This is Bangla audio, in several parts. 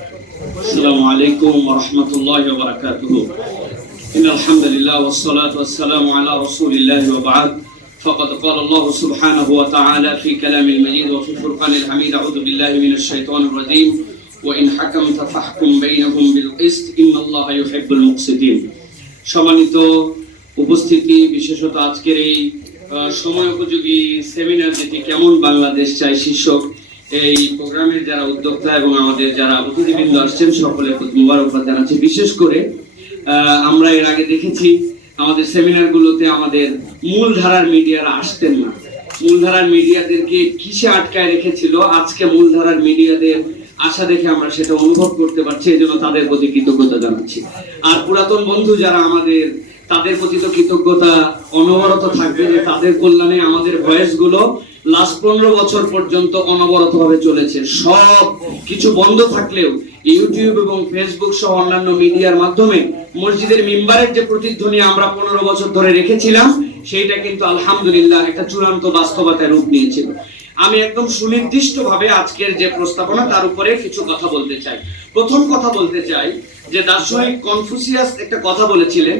السلام عليكم ورحمة الله وبركاته. إن الحمد لله والصلاة والسلام على رسول الله وبعد. فقد قال الله سبحانه وتعالى في كلام المجيد وفي الفرقان الحميد: أعوذ بالله من الشيطان الرجيم وإن حكمت فاحكم بينهم بالقسط إن الله يحب المقسطين. সম্মানিত উপস্থিতি, বিশেষত আজকের এই সময় উপযোগী সেমিনার যেটি কেমন বাংলাদেশ চাই শীর্ষক এই প্রোগ্রামের যারা উদ্যোক্তা এবং আমাদের যারা অতিথিবৃন্দ আসছেন সকলের প্রতি মোবারকবাদ জানাচ্ছি। বিশেষ করে আমরা এর আগে দেখেছি আমাদের সেমিনারগুলোতে আমাদের মূলধারার মিডিয়ারা আসতেন না। মূলধারার মিডিয়াদেরকে কিসে আটকায় রেখেছিল, আজকে মূলধারার মিডিয়াদের আশা দেখে আমরা সেটা অনুভব করতে পারছি, এই জন্য তাদের প্রতি কৃতজ্ঞতা জানাচ্ছি। আর পুরাতন বন্ধু যারা আমাদের, তাদের প্রতি তো কৃতজ্ঞতা অনবরত থাকবে যে তাদের কল্যাণে আমাদের ভয়েস গুলো লাস্ট 15 বছর পর্যন্ত অনবরত ভাবে চলেছে। সব কিছু বন্ধ থাকলেও ইউটিউব এবং ফেসবুক সহ অন্যান্য মিডিয়ার মাধ্যমে মসজিদের মিম্বারের যে প্রতিধ্বনি আমরা 15 বছর ধরে রেখেছিলাম, সেইটা কিন্তু আলহামদুলিল্লাহ একটা চূড়ান্ত বাস্তবতায় রূপ নিয়েছিল। আমি একদম সুনির্দিষ্ট ভাবে আজকের যে প্রস্তাবনা তার উপরে কিছু কথা বলতে চাই। প্রথম কথা বলতে চাই যে দার্শনিক কনফুসিয়াস একটা কথা বলেছিলেন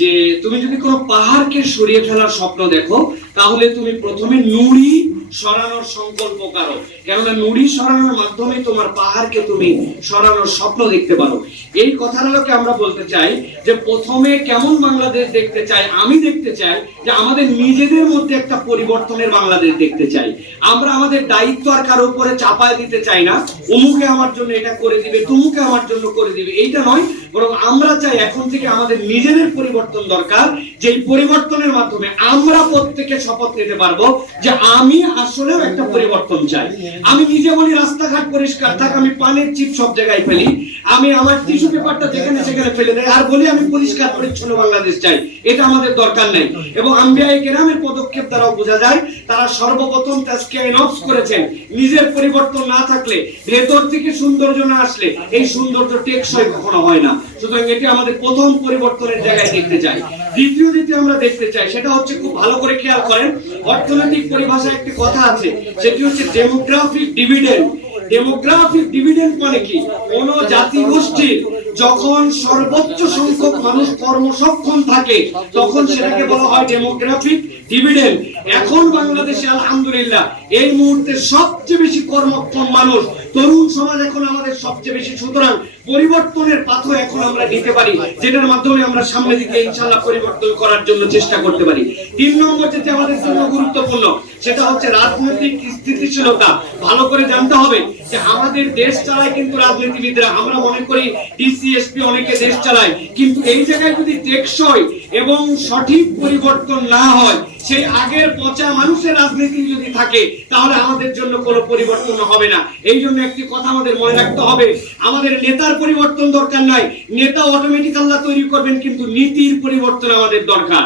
যে তুমি যদি কোনো পাহাড়কে সরিয়ে ফেলার স্বপ্ন দেখো, তাহলে তুমি প্রথমে নুড়ি সরানোর সংকল্প করো, কেননা নুড়ি সরানোর মাধ্যমে তোমার পাহাড়কে তুমি সরানোর স্বপ্ন দেখতে পারো। এই কথাগুলোকে আমরা বলতে চাই যে প্রথমে কেমন বাংলাদেশ দেখতে চাই? আমি দেখতে চাই যে আমাদের নিজেদের মধ্যে একটা পরিবর্তনের বাংলাদেশ দেখতে চাই। আমরা আমাদের দায়িত্ব আর কারো উপরে চাপায় দিতে চাই না, অমুকে আমার জন্য এটা করে দিবে, তুমুকে আমার জন্য করে দিবে, এইটা নয়, বরং আমরা চাই এখন থেকে আমাদের নিজেদের পরিবর্তন দরকার, যে পরিবর্তনের মাধ্যমে আমরা প্রত্যেকে শপথ নিতে পারবো যে আমি আসলেও একটা পরিবর্তন চাই। আমি নিজে বলি রাস্তাঘাট পরিষ্কার থাক, আমি পানের চিপ সব জায়গায় ফেলি, আমি আমার টিস্যু পেপারটা যেখানে সেখানে ফেলে দেয়, আর বলি আমি পরিষ্কার পরিচ্ছন্ন বাংলাদেশ চাই। এটা আমাদের দরকার নেই। এবং আম্বিয়ায়ে কেরামের পদক্ষেপ দ্বারাও বোঝা যায় তারা সর্বপ্রথম তাজকিয়া নফস করেছেন। নিজের পরিবর্তন না থাকলে, ভেতর থেকে সৌন্দর্য না আসলে এই সৌন্দর্য টেকসই কখনো হয় না। সুতরাং এটি আমাদের প্রথম পরিবর্তনের জায়গায় দেখতে চাই। দ্বিতীয় যেটি আমরা দেখতে চাই সেটা হচ্ছে, খুব ভালো করে খেয়াল করেন, অর্থনৈতিক পরিভাষায় একটি কথা আছে, সেটি হচ্ছে ডেমোগ্রাফিক ডিভিডেন্ড। ডেমোগ্রাফিক ডিভিডেন্ড মানে কি? কোন জাতি গোষ্ঠীর যখন সর্বোচ্চ সংখ্যক মানুষ কর্মসক্ষম থাকে তখন সেটাকে বলা হয় ডেমোগ্রাফিক ডিভিডেন্ড। এখন বাংলাদেশে আলহামদুলিল্লাহ এই মুহূর্তে সবচেয়ে বেশি কর্মক্ষম মানুষ, তরুণ সমাজ এখন আমাদের সবচেয়ে বেশি। সুতরাং পরিবর্তনের পাথর এখন আমরা নিতে পারি, যেটার মাধ্যমে আমরা সামনের দিকে ইনশাআল্লাহ পরিবর্তন করার জন্য চেষ্টা করতে পারি। 3 নম্বর যেটা আমাদের জন্য গুরুত্বপূর্ণ সেটা হচ্ছে রাজনৈতিক স্থিতিশীলতা। ভালো করে জানতে হবে যে আমাদের দেশ চালায় কিন্তু রাজনীতিবিদরা। আমরা মনে করি ডিসিএসপি অনেকে দেশ চালায়, কিন্তু এই জায়গায় যদি টেকসই এবং সঠিক পরিবর্তন না হয়, সেই আগের পচা মানুষের রাজনীতি যদি থাকে, তাহলে আমাদের জন্য কোনো পরিবর্তন হবে না। এই জন্য একটি কথা আমাদের মনে রাখতে হবে, আমাদের নেতার পরিবর্তন দরকার নাই, নেতা অটোমেটিক আল্লাহ তৈরি করবেন, কিন্তু নীতির পরিবর্তন আমাদের দরকার।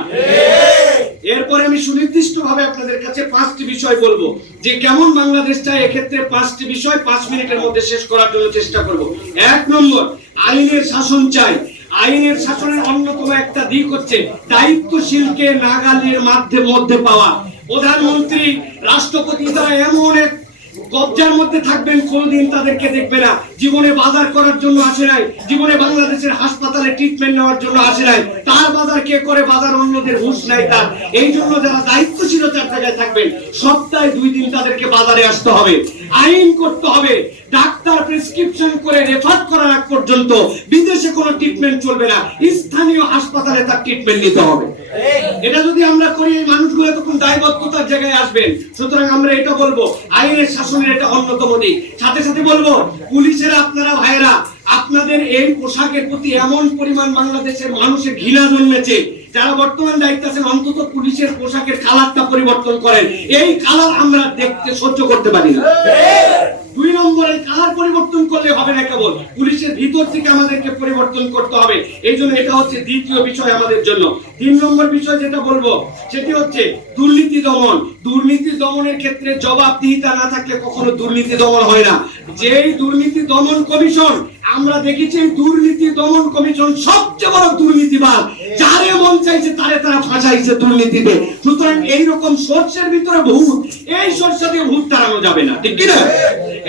এরপরে আমি সুনির্দিষ্টভাবে আপনাদের কাছে 5টি বিষয় বলবো যে কেমন বাংলাদেশ চাই। এক্ষেত্রে 5টি বিষয় 5 মিনিটের মধ্যে শেষ করার জন্য চেষ্টা করব। 1 নম্বর, আইনের শাসন চাই। আইনের শাসনের অন্যতম একটা দিক হচ্ছে দায়িত্বশীলকে নাগালের মধ্যে পাওয়া। প্রধানমন্ত্রী, রাষ্ট্রপতি তারা এমন এক কবজার মধ্যে থাকবেন, কোনদিন তাদেরকে দেখবে না। জীবনে বাজার করার জন্য আসে নাই, জীবনে বাংলাদেশের হাসপাতালে ট্রিটমেন্ট নেওয়ার জন্য আসে নাই। তার বাজার কে করে? বাজার অন্যদের হুঁশ নাই তার। এই জন্য যারা দায়িত্বশীলতার জায়গায় থাকবেন, সপ্তাহে 2 দিন তাদেরকে বাজারে আসতে হবে, আইন করতে হবে। ডাক্তার প্রেসক্রিপশন করে রেফার করার আগ পর্যন্ত বিদেশে কোনো ট্রিটমেন্ট চলবে না, স্থানীয় হাসপাতালে তার ট্রিটমেন্ট নিতে হবে। এটা যদি আমরা করি, এই মানুষগুলো তখন দায়বদ্ধতার জায়গায় আসবেন। সুতরাং আমরা এটা বলবো, আইনের শাসনের এটা অন্যতম দিক। সাথে সাথে বলবো, পুলিশের আপনারা ভাইরা, আপনাদের এই পোশাকের প্রতি এমন পরিমাণ বাংলাদেশের মানুষের ঘৃণা জন্মেছে, যারা বর্তমান দায়িত্বে আছেন অন্তত পুলিশের পোশাকের কালারটা পরিবর্তন করেন। এই কালার আমরা দেখতে সহ্য করতে পারি না। 2 নম্বরে, কালার পরিবর্তন করলে হবে না, কেবল পুলিশের ভিতর থেকে আমাদেরকে পরিবর্তন করতে হবে। এই জন্য এটা হচ্ছে দ্বিতীয় বিষয় আমাদের জন্য। 3 নম্বর বিষয় যেটা বলবো সেটি হচ্ছে দুর্নীতি দমন। দুর্নীতি দমনের ক্ষেত্রে জবাবদিহিতা না থাকলে কখনো দুর্নীতি দমন হয় না। যেই দুর্নীতি দমন কমিশন আমরা দেখেছি, দুর্নীতি দমন কমিশন সবচেয়ে বড় দুর্নীতিবাজ যারে মন চাইছে তারে তারা ফাঁসাইছে দুর্নীতিতে। সুতরাং এইরকম সরষের ভিতরে ভূত, এই সরষে দিয়ে ভূত তাড়ানো যাবে না, ঠিক কিনা?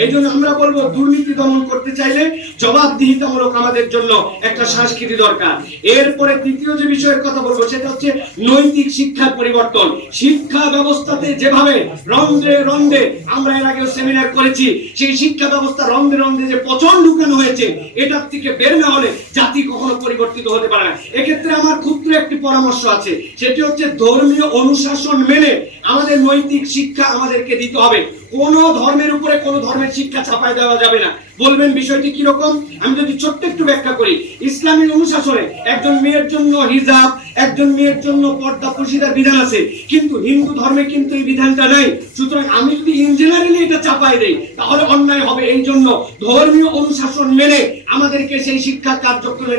এই জন্য আমরা বলবো দুর্নীতি দমন করতে চাইলে জবাবদিহিতামূলক আমাদের জন্য একটা সংস্কৃতি দরকার। এরপরে তৃতীয় যে বিষয়ের কথা বলবো সেটা হচ্ছে নৈতিক শিক্ষার পরিবর্তন। শিক্ষা ব্যবস্থাতে যেভাবে রন্ধ্রে রন্ধ্রে, আমরা এর আগেও সেমিনার করেছি, সেই শিক্ষা ব্যবস্থা রন্ধ্রে রন্ধ্রে যে পচন ঢুকানো হয়েছে, এটার থেকে বের না হলে জাতি কখনো পরিবর্তিত হতে পারে না। এক্ষেত্রে আমার ক্ষুদ্র একটি পরামর্শ আছে, সেটি হচ্ছে ধর্মীয় অনুশাসন মেনে আমাদের নৈতিক শিক্ষা আমাদেরকে দিতে হবে। কোন ধর্মের উপরে কোন ধর্মের শিক্ষা ছাপায় দেওয়া যাবে না। বলবেন বিষয়টি কি রকম? আমি যদি ছোট্ট একটু ব্যাখ্যা করি। ইসলামের অনুশাসনে একজন মেয়ের জন্য হিজাব, একজন মেয়ের জন্য পর্দা পর্দার বিধান আছে, কিন্তু হিন্দু ধর্মে কিন্তু এই বিধানটা নাই। সুতরাং আমি যদি ইনজেনারেলি এটা চাপাই দেই তাহলে অন্যায় হবে। এই জন্য ধর্মীয় অনুশাসন মেনে আমাদেরকে সেই শিক্ষা কার্যক্রমে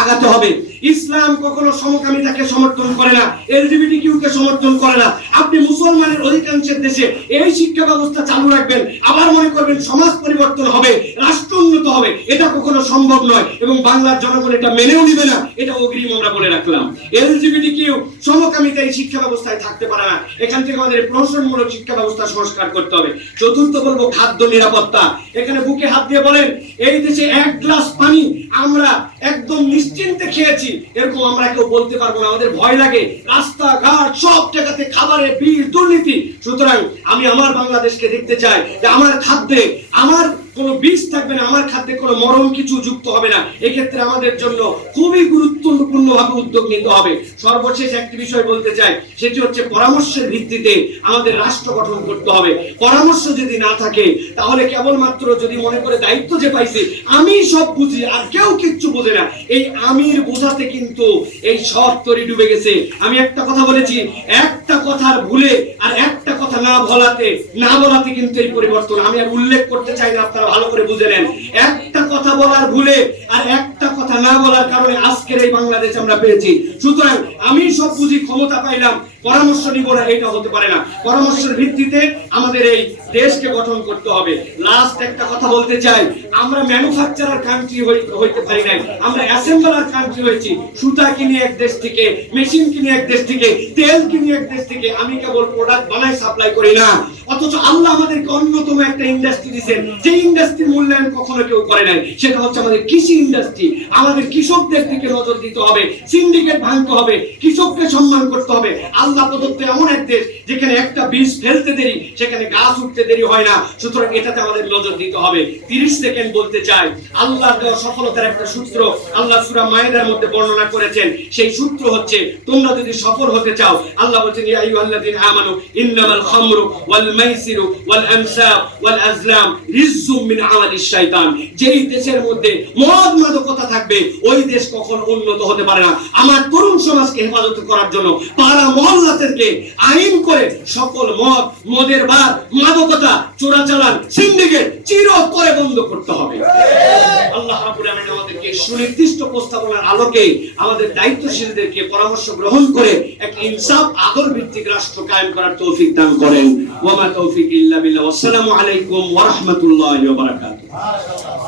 আগাতে হবে। ইসলাম কখনো সমকামিতাকে সমর্থন করে না, এলজিবিটিকিউ কে সমর্থন করে না। আপনি মুসলমানের অধিকাংশের দেশে এই শিক্ষা ব্যবস্থা চালু রাখবেন, আবার মনে করবেন সমাজ পরিবর্তন হবে, রাষ্ট্র উন্নত হবে, এটা কখনো সম্ভব নয় এবং বাংলার জনগণ এটা মেনেও নিবে না। এটা অগ্রিম আমরা বলে রাখলাম। এলজিবিটিকিউ সমকামিতা এই শিক্ষা ব্যবস্থায় থাকতে পারে না। এখান থেকে আমাদের প্রহসনমূলক শিক্ষা ব্যবস্থা সংস্কার করতে হবে। চতুর্থ বলবো খাদ্য নিরাপত্তা। এখানে বুকে হাত দিয়ে বলেন, এই দেশে এক গ্লাস পানি আমরা একদম নিশ্চিন্তে খেয়েছি এরকম আমরা কেউ বলতে পারবো না। আমাদের ভয় লাগে, রাস্তাঘাট সব জায়গাতে খাবারের বিল, দুর্নীতি। সুতরাং আমি আমার বাংলাদেশকে দেখতে চাই যে আমার খাদ্যে আমার কোনো বিষ থাকবে না, আমার খাদ্যে কোনো মরণ কিছু যুক্ত হবে না। এক্ষেত্রে আমাদের জন্য খুবই গুরুত্বপূর্ণ ভাবে উদ্যোগ নিতে হবে। সর্বশেষ একটি বিষয় বলতে চাই, সেটি হচ্ছে পরামর্শের ভিত্তিতে আমাদের রাষ্ট্র গঠন করতে হবে। পরামর্শ যদি না থাকে তাহলে কেবলমাত্র যদি মনে করে দায়িত্ব যে পাইছি আমি সব বুঝি আর কেউ কিচ্ছু বোঝে না, এই আমির বোঝাতে কিন্তু এই সব তরি ডুবে গেছে। আমি একটা কথা বলেছি, একটা কথার ভুলে আর একটা কথা না বলাতে কিন্তু এই পরিবর্তন। আমি আর উল্লেখ করতে চাই না, আপনারা ভালো করে বুঝে নেন। একটা কথা বলার ভুলে আর একটা কথা না বলার কারণে আজকের এই বাংলাদেশ আমরা পেয়েছি। সুতরাং আমি সব বুঝি, ক্ষমতা পাইলাম, পরামর্শ নিব না, এটা হতে পারে না। পরামর্শের ভিত্তিতে আমাদের এই দেশকে গঠন করতে হবে। লাস্ট একটা কথা বলতে চাই, আমরা ম্যানুফ্যাকচারার কান্ট্রি হইতে পারি নাই, আমরা অ্যাসেম্বলার কান্ট্রি হয়েছি। সুতা কিনে এক দেশ থেকে, মেশিন কিনে এক দেশ থেকে, তেল কিনে এক দেশ থেকে। আমি কেবল প্রোডাক্ট বানাই, সাপ্লাই করি না। অথচ আল্লাহ আমাদেরকে অন্যতম একটা ইন্ডাস্ট্রি দিয়েছেন, যে ইন্ডাস্ট্রির মূল্যায়ন কখনো কেউ করে নাই। সেটা হচ্ছে আমাদের কৃষি ইন্ডাস্ট্রি। আমাদের কৃষকদের দিকে নজর দিতে হবে, সিন্ডিকেট ভাঙতে হবে, কৃষককে সম্মান করতে হবে। আল্লাহ প্রদত্ত এমন এক দেশ যেখানে একটা বীজ ফেলতে দেরি, সেখানে গাছ উঠতে দেরি হয় না। সুতরাং এটাতে আমাদের নজর দিতে হবে। 30 সেকেন্ড বলতে চাই, আল্লাহর দেওয়া সফলতার একটা সূত্র আল্লাহ সূরা মায়েদার মধ্যে বর্ণনা করেছেন। সেই সূত্র হচ্ছে, তোমরা যদি সফল হতে চাও, আল্লাহ বলেছেন ইয়া আইয়ুহাল্লাযীনা আমানু ইন্নামাল খামরু ওয়াল মাইসিরু ওয়াল আনসাব ওয়াল আজলাম রিজজুম মিন আমালিশ শাইতান। যেই দেশের মধ্যে মদ মাদকতা থাকবে ওই দেশ কখনো উন্নত হতে পারে না। আমার তরুণ সমাজকে হেফাজত করার জন্য পাড়া মহল্লা থেকে আইন করে সকল মদের বার, মাদকতা, চোরাচালান, সিন্ডিকেট চিরতরে বন্ধ করতে হবে। আল্লাহ রাব্বুল আলামিন আমাদেরকে সুনির্দিষ্ট প্রস্তাবনার আলোকে আমাদের দায়িত্বশীলদেরকে পরামর্শ গ্রহণ করে এক ইনসাফ আদর ভিত্তিক রাষ্ট্র কায়েম করার তৌফিক দান করেন। ওয়া মা তৌফিক ইল্লা বিল্লাহ। আসসালামু আলাইকুম ওয়া রাহমাতুল্লাহি ওয়া বারাকাতুহু।